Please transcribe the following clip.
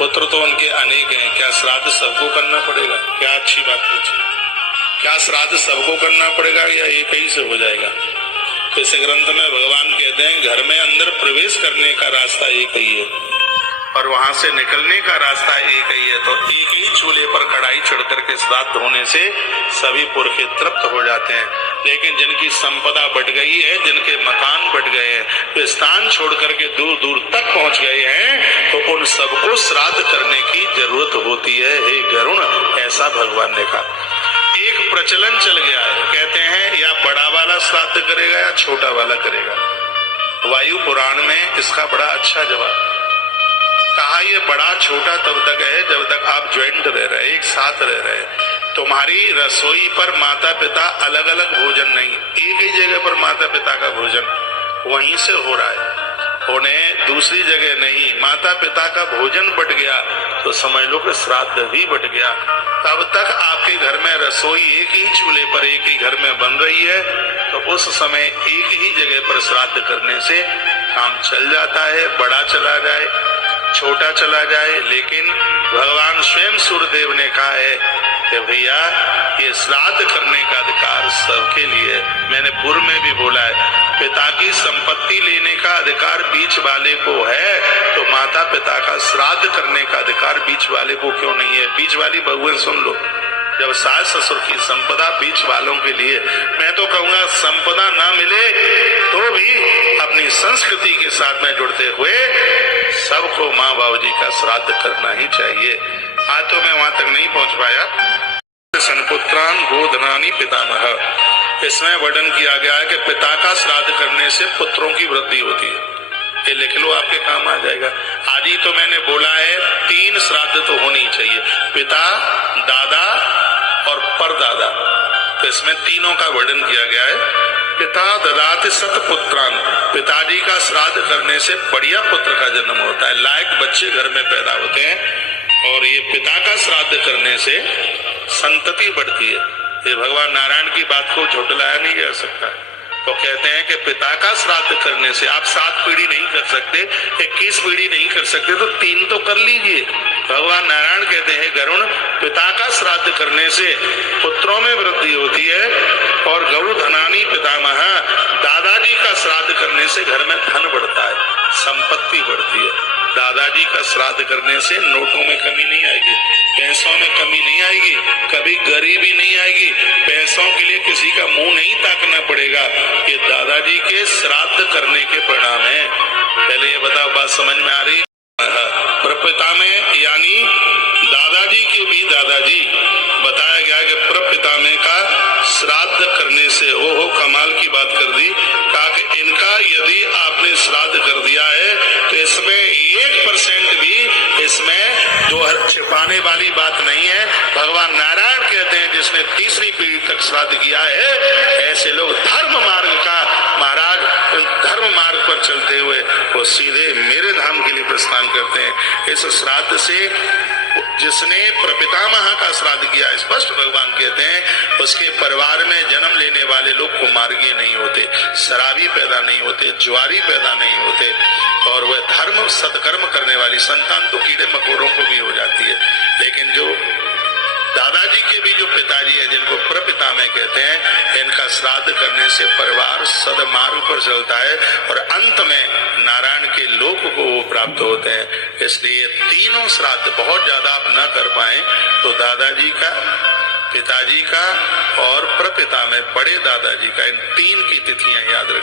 पुत्र तो उनके अनेक हैं, क्या श्राद्ध सबको करना पड़ेगा? क्या अच्छी बात पूछी, क्या श्राद्ध सबको करना पड़ेगा या एक ही से हो जाएगा? इस ग्रंथ में भगवान कहते हैं घर में अंदर प्रवेश करने का रास्ता एक ही है और वहां से निकलने का रास्ता एक ही है। तो एक ही चूल्हे पर कढ़ाई चढ़ करके श्राद्ध होने से सभी पुरखे तृप्त हो जाते हैं। लेकिन जिनकी संपदा बट गई है, जिनके मकान बट गए हैं, वे स्थान छोड़ करके दूर दूर तक पहुंच गए हैं, तो उन सबको श्राद्ध करने की जरूरत होती है। हे गरुण, ऐसा भगवान ने कहा। एक प्रचलन चल गया है, कहते हैं या बड़ा वाला श्राद्ध करेगा या छोटा वाला करेगा। वायु पुराण में इसका बड़ा अच्छा जवाब कहा, ये बड़ा छोटा तब तक है जब तक आप ज्वाइंट रह रहे, एक साथ रह रहे। तुम्हारी रसोई पर माता पिता अलग अलग भोजन नहीं, एक ही जगह पर माता पिता का भोजन वहीं से हो रहा है, उन्हें दूसरी जगह नहीं। माता पिता का भोजन बट गया तो समझ लो कि श्राद्ध भी बट गया। तब तक आपके घर में रसोई एक ही चूल्हे पर एक ही घर में बन रही है, तो उस समय एक ही जगह पर श्राद्ध करने से काम चल जाता है, बड़ा चला जाए छोटा चला जाए। लेकिन भगवान स्वयं सूर्यदेव ने कहा है कि भैया ये श्राद्ध करने का अधिकार सबके लिए है। मैंने पूर्व में भी बोला है, पिता की संपत्ति लेने का अधिकार बीच वाले को है, तो माता पिता का श्राद्ध करने का अधिकार बीच वाले को क्यों नहीं है? बीच वाली बहुएं सुन लो, जब सास ससुर की संपदा बीच वालों के लिए, मैं तो कहूंगा संपदा ना मिले तो भी अपनी संस्कृति के साथ में जुड़ते हुए सबको माँ बाबू जी का श्राद्ध करना ही चाहिए। आज तो मैं वहां तक नहीं पहुंच पाया। सनपुत्रान गोधनानी पितामह, इसमें वर्णन किया गया है कि पिता का श्राद्ध करने से पुत्रों की वृद्धि होती है। ये लिख लो, आपके काम आ जाएगा। आज ही तो मैंने बोला है 3 श्राद्ध तो होनी चाहिए, पिता, दादा और परदादा। तो इसमें तीनों का वर्णन किया गया है। पिता ददाति सतपुत्रान, पिताजी का श्राद्ध करने से बढ़िया पुत्र का जन्म होता है, लायक बच्चे घर में पैदा होते हैं। और ये पिता का श्राद्ध करने से संतति बढ़ती है। ये भगवान नारायण की बात को झुठलाया नहीं जा सकता। तो कहते हैं कि पिता का श्राद्ध करने से आप 7 पीढ़ी नहीं कर सकते, 21 पीढ़ी नहीं कर सकते, तो 3 तो कर लीजिए। भगवान नारायण कहते हैं गरुण, पिता का श्राद्ध करने से पुत्रों में वृद्धि होती है। और गौ धनानी पितामह, दादाजी का श्राद्ध करने से घर में धन बढ़ता है, संपत्ति बढ़ती है। दादाजी का श्राद्ध करने से नोटों में कमी नहीं आएगी, पैसों में कमी नहीं आएगी, कभी गरीबी नहीं आएगी, पैसों के लिए किसी का मुंह नहीं ताकना पड़ेगा। ये दादाजी के श्राद्ध करने के परिणाम है। पहले ये बताओ, बात समझ में आ रही? प्रपिता में यानी दादाजी के भी दादाजी बताया गया कि प्रपिता में का श्राद्ध करने से, ओहो कमाल की बात कर दी। कहा कि इनका यदि आपने श्राद्ध कर दिया है तो इसमें 1% भी इसमें जो छिपाने वाली बात नहीं है। भगवान नारायण कहते हैं जिसने तीसरी पीढ़ी तक श्राद्ध किया है, ऐसे लोग धर्म मार्ग का, महाराज धर्म मार्ग पर चलते हुए वो सीधे मेरे धाम के लिए प्रस्थान करते हैं। इस श्राद्ध से जिसने प्रपितामह का श्राद्ध किया, स्पष्ट भगवान कहते हैं उसके परिवार में जन्म लेने वाले लोग कुमार्गी नहीं होते, शराबी पैदा नहीं होते, जुआरी पैदा नहीं होते, और वह धर्म सत्कर्म करने वाली संतान तो कीड़े मकोड़ों को भी हो जाती है। लेकिन जो दादाजी के भी जो पिताजी है, जिनको प्रपिता में कहते हैं, इनका श्राद्ध करने से परिवार सदमार्ग पर चलता है और अंत में नारायण के लोक को वो प्राप्त होते हैं। इसलिए तीनों श्राद्ध बहुत ज्यादा आप न कर पाए तो दादाजी का, पिताजी का और प्रपिता में बड़े दादाजी का, इन 3 की तिथियां याद रखिए।